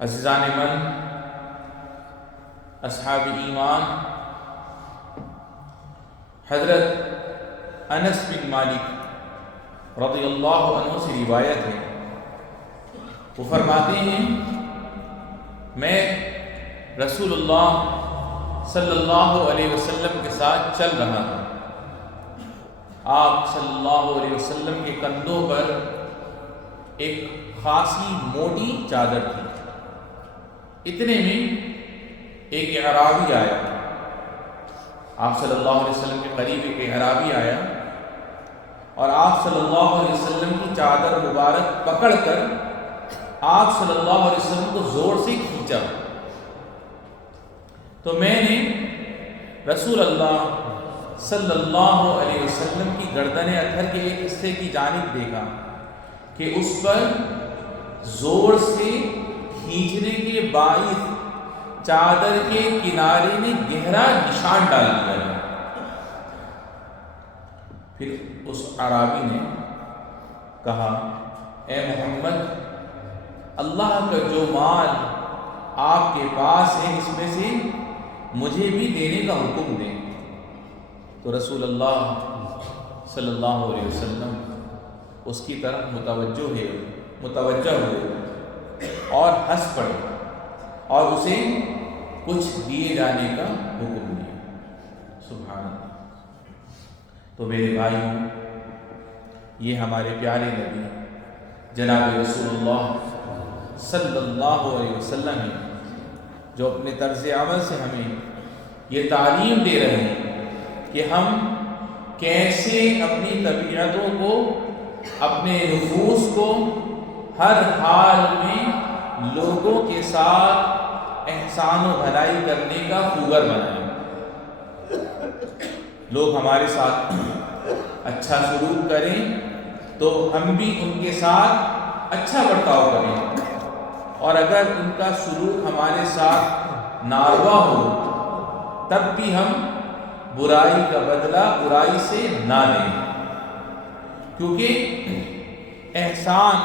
عزیزان من، اصحاب ایمان، حضرت انس بن مالک رضی اللہ عنہ سے روایت ہے، وہ فرماتے ہیں میں رسول اللہ صلی اللہ علیہ وسلم کے ساتھ چل رہا تھا۔ آپ صلی اللہ علیہ وسلم کے کندھوں پر ایک خاصی موٹی چادر تھی۔ اتنے میں ایک اعرابی آیا، آپ صلی اللہ علیہ وسلم کے قریب ایک اعرابی آیا اور آپ صلی اللہ علیہ وسلم کی چادر مبارک پکڑ کر آپ صلی اللہ علیہ وسلم کو زور سے کھینچا۔ تو میں نے رسول اللہ صلی اللہ علیہ وسلم کی گردن اطہر کے ایک حصے کی جانب دیکھا کہ اس پر زور سے کھینچنے کے باعث چادر کے کنارے نے گہرا نشان ڈال دیا ہے۔ پھر اس اعرابی نے کہا، اے محمد، اللہ کا جو مال آپ کے پاس ہے اس میں سے مجھے بھی دینے کا حکم دیں۔ تو رسول اللہ صلی اللہ علیہ وسلم اس کی طرف متوجہ ہوئے اور ہنس پڑے اور اسے کچھ دیے جانے کا حکم دیا۔ سبحان اللہ۔ تو میرے بھائیوں، یہ ہمارے پیارے نبی جناب رسول اللہ صلی اللہ علیہ وسلم ہیں جو اپنے طرز عمل سے ہمیں یہ تعلیم دے رہے ہیں کہ ہم کیسے اپنی طبیعتوں کو، اپنے نفوس کو ہر حال میں لوگوں کے ساتھ احسان و بھلائی کرنے کا خوگر بنائیں۔ لوگ ہمارے ساتھ اچھا سلوک کریں تو ہم بھی ان کے ساتھ اچھا برتاؤ کریں، اور اگر ان کا سلوک ہمارے ساتھ ناروا ہو تب بھی ہم برائی کا بدلہ برائی سے نہ لیں، کیونکہ احسان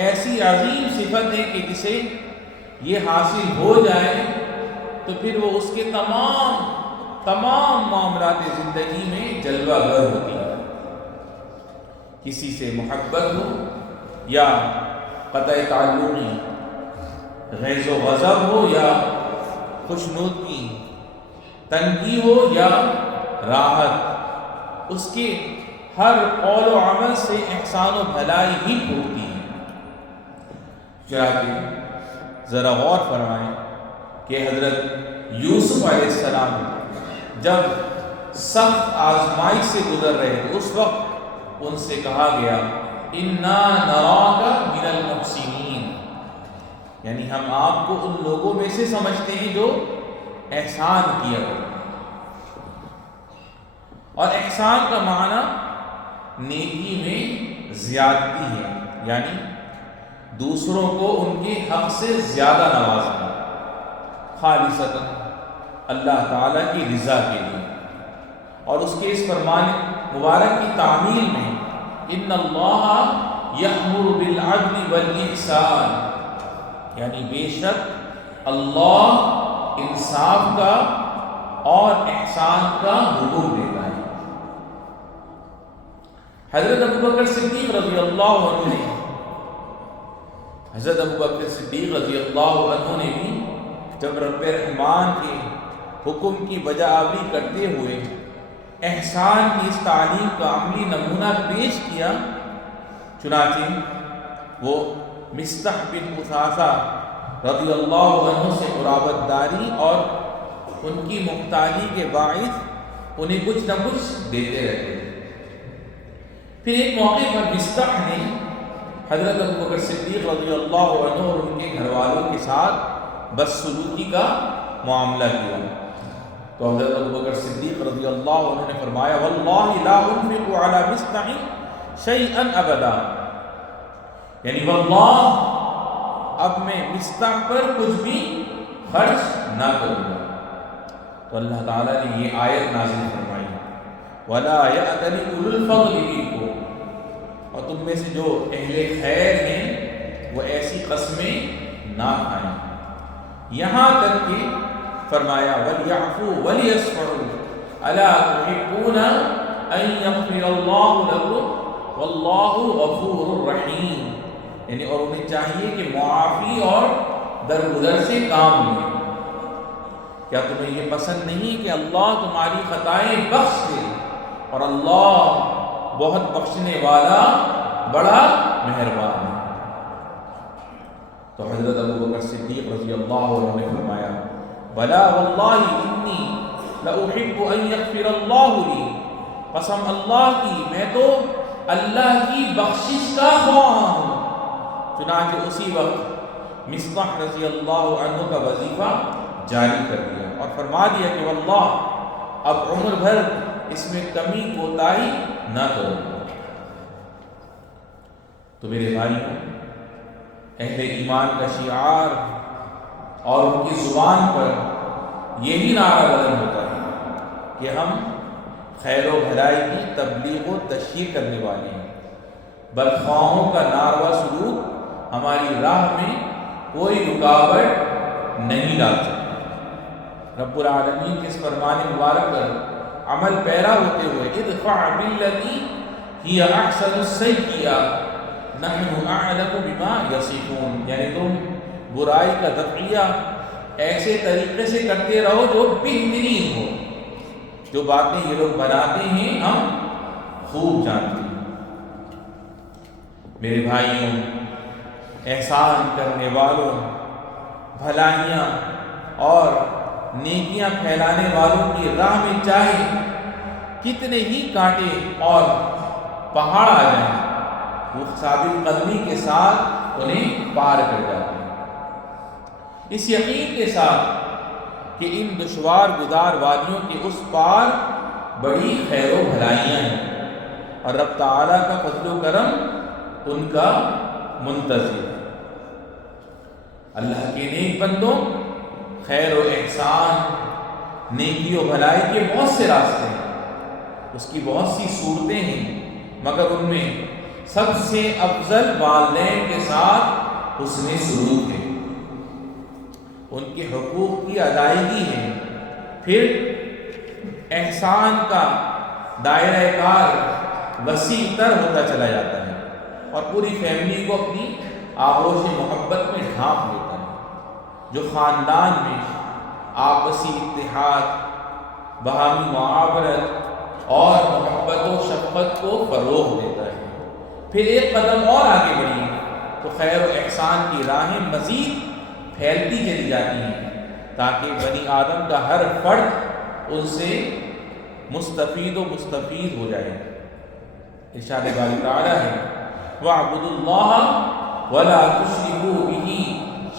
ایسی عظیم صفت ہے کہ جسے یہ حاصل ہو جائے تو پھر وہ اس کے تمام معاملات زندگی میں جلوہ گر ہوتی ہے۔ کسی سے محبت ہو یا قطع تعلقی، غیظ و غضب ہو یا خوشنودی، تنگی ہو یا راحت، اس کے ہر قول و عمل سے احسان و بھلائی ہی پھوٹتی ہے۔ چنانچہ ذرا غور فرمائیں کہ حضرت یوسف علیہ السلام جب سخت آزمائش سے گزر رہے تھے اس وقت ان سے کہا گیا، اِنَّا نَرَاكَ مِنَ الْمُحْسِنِينَ، یعنی ہم آپ کو ان لوگوں میں سے سمجھتے ہیں جو احسان کیا کرتے ہیں۔ اور احسان کا معنی نیکی میں زیادتی ہے، یعنی دوسروں کو ان کے حق سے زیادہ نوازنا، خالصتاً اللہ تعالیٰ کی رضا کے لیے۔ اور اس کے اس فرمان مبارک کی تعمیل میں ان اللہ یأمر بالعدل والاحسان، یعنی بے شک اللہ انصاف کا اور احسان کا حکم دیتا ہے۔ حضرت ابوبکر صدیق رضی اللہ عنہ نے بھی جب رب رحمان کے حکم کی بجاوری کرتے ہوئے احسان کی اس تعلیم کا عملی نمونہ پیش کیا، چنانچہ وہ مصطح بن اثاثہ رضی اللہ عنہ سے قرابت داری اور ان کی محتاجی کے باعث انہیں کچھ نہ کچھ دیتے رہتے۔ پھر ایک موقع پر مصطح نے حضرت ابوبکر صدیق رضی اللہ عنہ اور ان کے گھر والوں کے ساتھ بدسلوکی کا معاملہ کیا، تو حضرت ابوبکر صدیق رضی اللہ عنہ نے فرمایا، واللہ لا انفق علی مصطح شیئا ابدا، یعنی واللہ اب میں مصطح پر کچھ بھی خرچ نہ کروں گا۔ تو اللہ تعالیٰ نے یہ آیت نازل فرمائی، وَلَا يَأْتَلِ أُولُو الْفَضْلِ مِنْكُمْ، اور تم میں سے جو اہل خیر ہیں وہ ایسی قسمیں نہ کھائیں، یہاں تک کہ فرمایا وَلْيَعْفُوا وَلْيَصْفَحُوا أَلَا تُحِبُّونَ أَن يَغْفِرَ اللَّهُ لَكُمْ وَاللَّهُ غَفُورٌ رَحِيمٌ، یعنی اور انہیں چاہیے کہ معافی اور درگزر سے کام لیں۔ کیا تمہیں یہ پسند نہیں کہ اللہ تمہاری خطائیں بخش دے، اور اللہ بہت بخشنے والا بڑا مہربان ہے۔ تو حضرت ابوبکر صدیق رضی اللہ عنہ نے فرمایا بلا واللہ انی لأحب ان یغفر اللہ لی، قسم اللہ کی میں تو اللہ کی بخشش کا خواہاں ہوں۔ چنانچہ اسی وقت مصطح رضی اللہ عنہ کا وظیفہ جاری کر دیا اور فرما دیا کہ واللہ اب عمر بھر اس میں کمی کوتاہی نہ کرو۔ تو میرے بھائیوں، اہل ایمان کا شعار اور ان کی زبان پر یہی نعرہ بلند ہوتا ہے کہ ہم خیر و بھلائی کی تبلیغ و تشہیر کرنے والے ہیں، بدخواہوں کا ناروا سلوک ہماری راہ میں کوئی رکاوٹ نہیں ڈال سکتا۔ رب العالمین کے اس فرمان مبارک پر عمل پیرا ہوتے ہوئے ادفع باللتی ہی احسن السیئۃ نحن اعلم بما یصفون، یعنی تم برائی کا دفعیہ ایسے طریقے سے کرتے رہو جو بہترین ہو، جو باتیں یہ لوگ بناتے ہیں ہم خوب جانتے ہیں۔ میرے بھائیوں، احسان کرنے والوں، بھلائیاں اور نیکیاں پھیلانے والوں کی راہ میں چاہے کتنے ہی کانٹے اور پہاڑ آ جائیں، وہ ثابت قدمی کے ساتھ انہیں پار کر جاتے ہیں، اس یقین کے ساتھ کہ ان دشوار گزار وادیوں کے اس پار بڑی خیر و بھلائیاں ہیں اور رب تعالیٰ کا فضل و کرم ان کا منتظر ہے۔ اللہ کے نیک بندوں، خیر و احسان، نیکی و بھلائی کے بہت سے راستے ہیں، اس کی بہت سی صورتیں ہیں، مگر ان میں سب سے افضل والدین کے ساتھ حسن سلوک ہے، ان کے حقوق کی ادائیگی ہے۔ پھر احسان کا دائرہ کار وسیع تر ہوتا چلا جاتا ہے اور پوری فیملی کو اپنی آغوش محبت میں ڈھانپ لیتا ہے، جو خاندان میں آپسی اتحاد، باہمی معاونت اور محبت و شفقت کو فروغ دیتا ہے۔ پھر ایک قدم اور آگے بڑھیے تو خیر و احسان کی راہیں مزید پھیلتی چلی جاتی ہیں تاکہ بنی آدم کا ہر فرد ان سے مستفید ہو جائے۔ ارشاد باری تعالیٰ ہے وَاعْبُدُوا اللَّهَ وَلَا تُشْرِكُوا بِهِ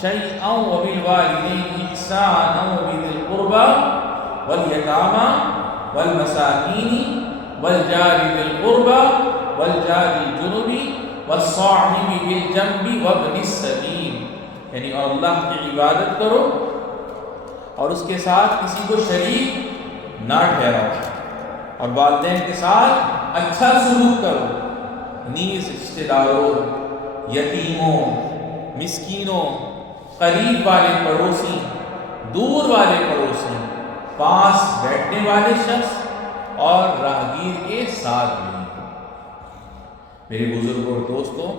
شَيْئًا وَبِالْوَالِدَيْنِ إِحْسَانًا وَبِذِي الْقُرْبَى وَالْيَتَامَى وَالْمَسَاكِينِ وَالْجَارِ ذِي الْقُرْبَى وَالْجَارِ الْجُنُبِ وَالصَّاحِبِ بِالْجَنبِ وَابْنِ السَّبِيلِ، یعنی اور اللہ کی عبادت کرو اور اس کے ساتھ کسی کو شریک نہ ٹھہراؤ، اور والدین کے ساتھ اچھا سلوک کرو، نیز رشتہ داروں، یتیموں، مسکینوں، قریب والے پڑوسی، دور والے پڑوسی، پاس بیٹھنے والے شخص اور راہگیر کے ساتھ بھی۔ میرے بزرگوں اور دوستوں،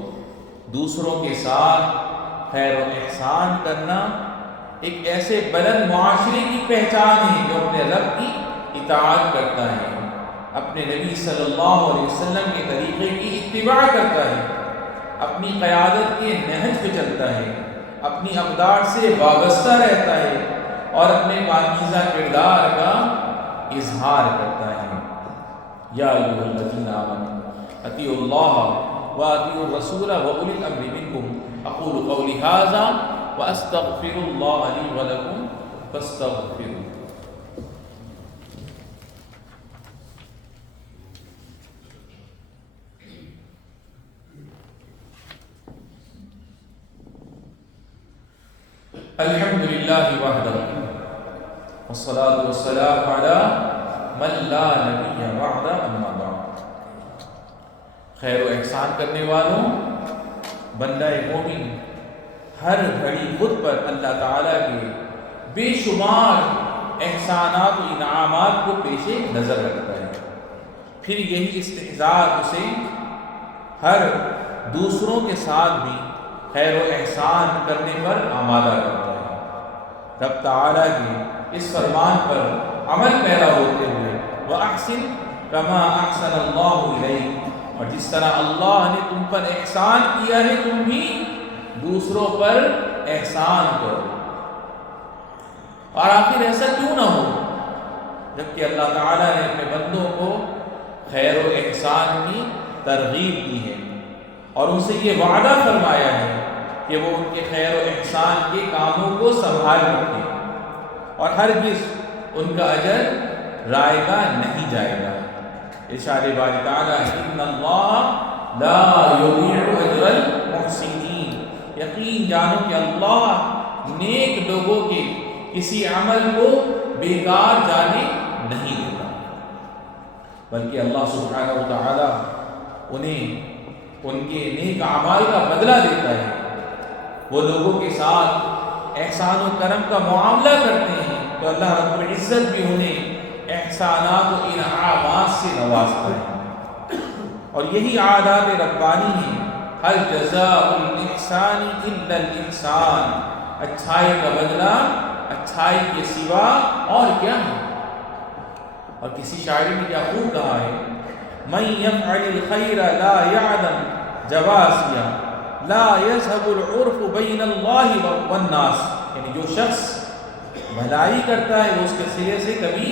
دوسروں کے ساتھ خیر و احسان کرنا ایک ایسے بلند معاشرے کی پہچان ہے جو اپنے رب کی اطاعت کرتا ہے، اپنے نبی صلی اللہ علیہ وسلم کے طریقے کی اتباع کرتا ہے، اپنی قیادت کے نہج پہ چلتا ہے، اپنی اقدار سے وابستہ رہتا ہے اور اپنے پاکیزہ کردار کا اظہار کرتا ہے۔ یا ایھا الذین آمنوا اطیعوا اللہ واطیعوا الرسول واولی الامر منکم اقول قولی ھذا واستغفر اللہ لی ولکم فاستغفروہ۔ الحمد للہ وحدہ والصلاة والسلام علی من لا نبی بعدہ اما بعد۔ خیر و احسان کرنے والوں، بندہ مومن ہر گھڑی خود پر اللہ تعالیٰ کے بے شمار احسانات و انعامات کو پیش نظر رکھتا ہے، پھر یہی استحضار اسے ہر دوسروں کے ساتھ بھی خیر و احسان کرنے پر آمادہ کرتا ہے۔ رب تعالیٰ کے اس فرمان پر عمل پیرا ہوتے ہوئے وَأَحْسِنْ كَمَا أَحْسَنَ اللَّهُ إِلَيْكَ، اور جس طرح اللہ نے تم پر احسان کیا ہے تم بھی دوسروں پر احسان کرو۔ اور آخر ایسا کیوں نہ ہو جبکہ اللہ تعالیٰ نے اپنے بندوں کو خیر و احسان کی ترغیب دی ہے اور ان سے یہ وعدہ فرمایا ہے کہ وہ ان کے خیر و احسان کے کاموں کو سنبھال رکھیں اور ہرگز ان کا اجر رائے گا نہیں جائے گا۔ ارشاد باری تعالیٰ ان اللہ لا یضیع اجر المحسنین، یقین جانو کہ اللہ نیک لوگوں کے کسی عمل کو بیکار جانے نہیں دیتا، بلکہ اللہ سبحانہ و تعالیٰ انہیں ان کے نیک اعمال کا بدلہ دیتا ہے۔ وہ لوگوں کے ساتھ احسان و کرم کا معاملہ کرتے ہیں تو اللہ رب العزت بھی انہیں احسانات و انعامات سے نوازتا ہے، اور یہی عادات ربانی ہیں۔ ہل جزاء الاحسان الا الاحسان، اچھائی کا بدلہ اچھائی کے سوا اور کیا ہے۔ اور کسی شاعری نے کیا خوب کہا ہے، من يفعل الخير لا يعلم جواسیا لا يذهب العرف بين الله والناس، یعنی جو شخص بھلائی کرتا ہے وہ اس کے سرے سے کبھی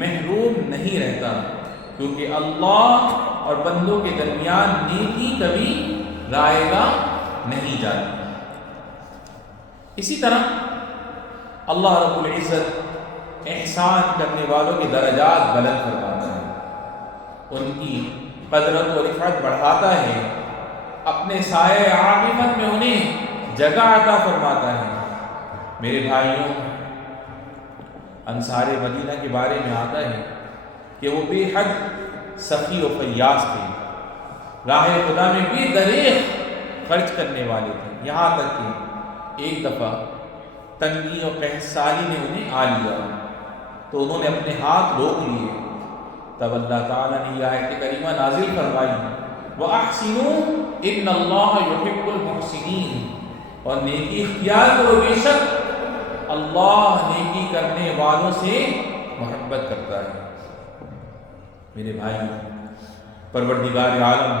محروم نہیں رہتا، کیونکہ اللہ اور بندوں کے درمیان نیکی کبھی رائے گا نہیں جاتی۔ اسی طرح اللہ رب العزت احسان کرنے والوں کے درجات بلند فرماتا ہے، ان کی قدرت و رفعت بڑھاتا ہے، اپنے سایہ عاقبت میں انہیں جگہ عطا فرماتا ہے۔ میرے بھائیوں، انصار مدینہ کے بارے میں آتا ہے کہ وہ بے حد سخی و فیاض تھے، راہ خدا میں بے دریغ خرچ کرنے والے تھے، یہاں تک کہ ایک دفعہ تنگی اور قحط نے انہیں آ لیا تو انہوں نے اپنے ہاتھ روک لیے، تب اللہ تعالیٰ نے یہ آیت کریمہ نازل فرمائی وَأَحْسِنُوا إِنَّ اللَّهَ يُحِبُّ الْمُحْسِنِينَ، اور نیکی اختیار کرو، بے شک اللہ نیکی کرنے والوں سے محبت کرتا ہے۔ میرے بھائی، پروردگار عالم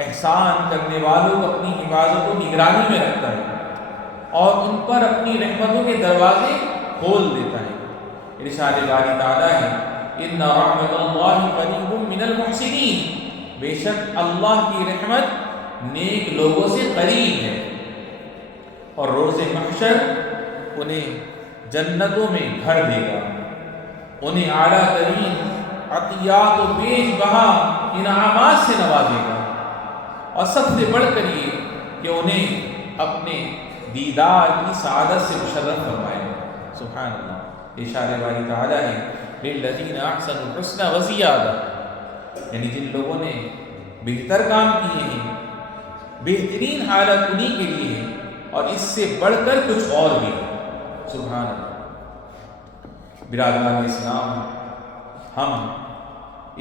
احسان کرنے والوں کو اپنی حفاظت و نگرانی میں رکھتا ہے اور ان پر اپنی رحمتوں کے دروازے کھول دیتا ہے۔ ارشاد باری تعالیٰ ہے ان رحمت اللہ قریب من المحسنین، بے شک اللہ کی رحمت نیک لوگوں سے قریب ہے، اور روز محشر انہیں جنتوں میں گھر دے گا، انہیں اعلیٰ ترین عطیات و بیش بہا انعامات سے نوازے گا، اور سب سے بڑھ کر یہ کہ انہیں اپنے دیدار کی سعادت سے مشرف فرمائے گا۔ سبحان اللہ۔ ارشاد باری تعالیٰ ہے للذین احسنوا الحسنى وزیادہ، یعنی جن لوگوں نے بہتر کام کیے ہیں بہترین حالت انہی کے لیے ہے، اور اس سے بڑھ کر کچھ اور بھی۔ سبحان اللہ۔ برادران اسلام، ہم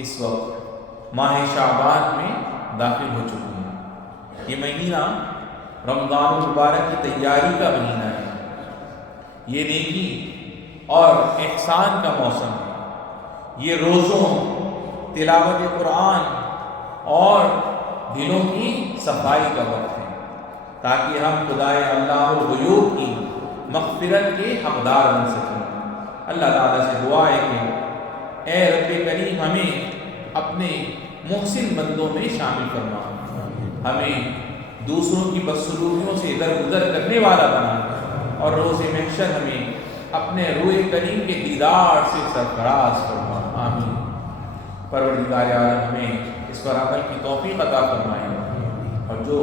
اس وقت ماہ شعبان میں داخل ہو چکے ہیں۔ یہ مہینہ رمضان المبارک کی تیاری کا مہینہ ہے، یہ نیکی اور احسان کا موسم ہے، یہ روزوں، تلاوت قرآن اور دلوں کی صفائی کا وقت ہے، تاکہ ہم خدائے اللہ الغیوب کی مغفرت کے حقدار بن سکیں۔ اللہ تعالیٰ سے دعا ہے کہ اے رب کریم ہمیں اپنے محسن بندوں میں شامل فرما، ہمیں دوسروں کی بدسلوکیوں سے درگزر کرنے والا بنا، اور روز محشر ہمیں اپنے روئے کریم کے دیدار سے سرفراز فرما، آمین۔ پروردگار عالم ہمیں اس پر عمل کی توفیق عطا فرمائے، اور جو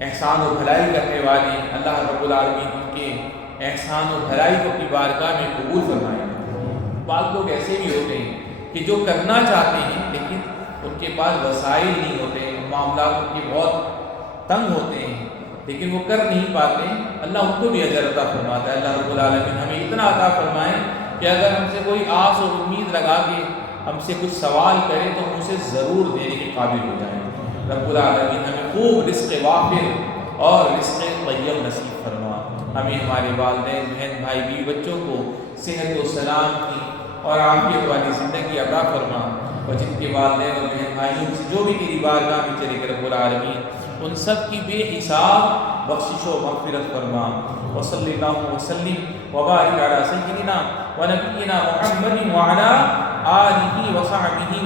احسان و بھلائی کرنے والے اللہ رب العالمین ان کے احسان و بھلائی کو اپنی بارگاہ میں قبول فرمائے۔ بعض لوگ ایسے بھی ہوتے ہیں کہ جو کرنا چاہتے ہیں لیکن ان کے پاس وسائل نہیں ہوتے، معاملات ان کے بہت تنگ ہوتے ہیں، لیکن وہ کر نہیں پاتے، اللہ ان کو بھی اجر عطا فرماتا ہے۔ اللہ رب العالمین ہمیں اتنا عطا فرمائے کہ اگر ہم سے کوئی آس اور امید لگا کے ہم سے کچھ سوال کرے تو ہم اسے ضرور دینے کے قابل ہو جائیں۔ رب العالمین ہمیں خوب رزق وافر اور رزق طیب نصیب فرما، ہمیں ہمارے والدین، بہن بھائی، بیوی بچوں کو صحت و سلام کی اور عافیت والی زندگی عطا فرما، اور جن کے والدین اور بہن بھائیوں سے جو بھی تیری بارگاہ میں چلے گئے رب العالمین ان سب کی بے حساب بخشش و مغفرت فرما۔ وصلی اللہ وسلم وبارک علی سیدنا و نبینا محمد وعلی آلہ وصحبہ